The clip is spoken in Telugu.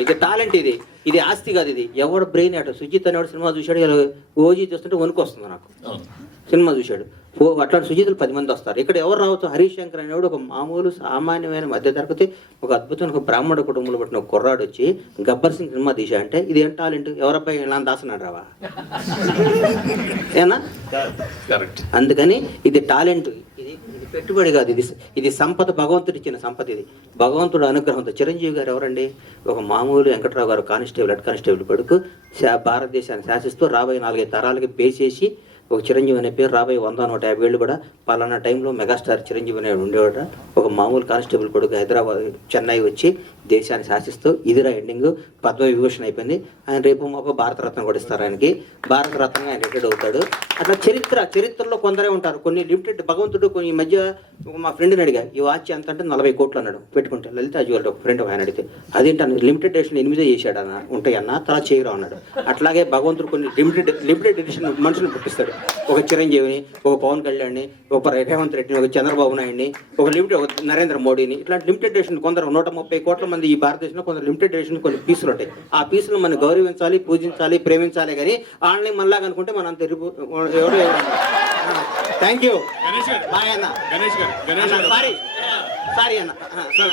ఇది టాలెంట్ ఇది. ఇది ఆస్తి కాదు ఇది. ఎవడు బ్రెయిన్ అట సుజిత్ అనేవాడు సినిమా చూశాడు ఓజీ చూస్తుంటే వణుకు వస్తుంది నాకు. సినిమా చూశాడు. ఓ అట్లాంటి సుజితులు పది మంది వస్తారు. ఇక్కడ ఎవరు రావచ్చు? హరీష్ శంకర్ అనేవాడు ఒక మామూలు సామాన్యమైన మధ్య తరగతి ఒక అద్భుతమైన ఒక బ్రాహ్మణ కుటుంబంలో పుట్టిన ఒక కుర్రాడు వచ్చి గబ్బర్ సింగ్ సినిమా తీసా అంటే ఇది ఏం టాలెంట్? ఎవరపై ఇలా దాసనాడు రావా? ఏనా? కరెక్ట్. అందుకని ఇది టాలెంట్. ఇది ఇది పెట్టుబడి కాదు. ఇది ఇది సంపద భగవంతుడు ఇచ్చిన సంపద ఇది. భగవంతుడు అనుగ్రహంతో చిరంజీవి గారు ఎవరండి? ఒక మామూలు వెంకట్రావు గారు కానిస్టేబుల్ హెడ్ కానిస్టేబుల్ కొడుకు భారతదేశాన్ని శాసిస్తూ రాబోయే నాలుగైదు తరాలకి బేసేసి ఒక చిరంజీవి అనే పేరు రాబోయే వంద నూట యాభై ఏళ్ళు కూడా పలానా టైంలో మెగాస్టార్ చిరంజీవి అనే ఉండేవాడు ఒక మామూలు కానిస్టేబుల్ కొడుకు హైదరాబాద్ చెన్నై వచ్చి దేశాన్ని శాసిస్తూ ఇదిరా ఎండింగ్ పద్మ విభూషణ్ అయిపోయింది. ఆయన రేపు మాపు భారతరత్న కూడా ఇస్తారు ఆయనకి. భారతరత్న ఆయన రిటైర్డ్ అవుతాడు. అట్లా చరిత్ర చరిత్రలో కొందరే ఉంటారు. కొన్ని లిమిటెడ్ భగవంతుడు కొన్ని మధ్య మా ఫ్రెండ్ని అడిగా ఈ వాచ్ ఎంత? అంటే నలభై కోట్లు అన్నాడు. పెట్టుకుంటే లలిత జ్యువెల్ ఒక ఫ్రెండ్ ఆయన అడిగితే అదేంటన్న లిమిటెడ్ ఎడిషన్ ఎనిమిదే చేశాడు అన్న ఉంటాయన్న తలా చేయరా అన్నాడు. అట్లాగే భగవంతుడు కొన్ని లిమిటెడ్ లిమిటెడ్ ఎడిషన్ మనుషులు పుట్టిస్తాడు. ఒక చిరంజీవిని ఒక పవన్ కళ్యాణ్ని ఒక రేవంత్ రెడ్డిని ఒక చంద్రబాబు నాయుడిని ఒక లిమిటెడ్ ఒక నరేంద్ర మోడీని ఇట్లాంటి లిమిటెడ్ ఎడిషన్ కొందరు నూట ముప్పై కోట్ల మంది ఈ భారతదేశంలో కొందరు లిమిటెడ్ ఎడిషన్ కొన్ని పీసులు ఉంటాయి. ఆ పీసులు మనం గౌరవించాలి పూజించాలి ప్రేమించాలి కానీ ఆన్లైన్ మనలాగా అనుకుంటే మనం అంత ఎవరు థ్యాంక్ యూ బాయ్ అన్న. సారీ సారీ అన్న.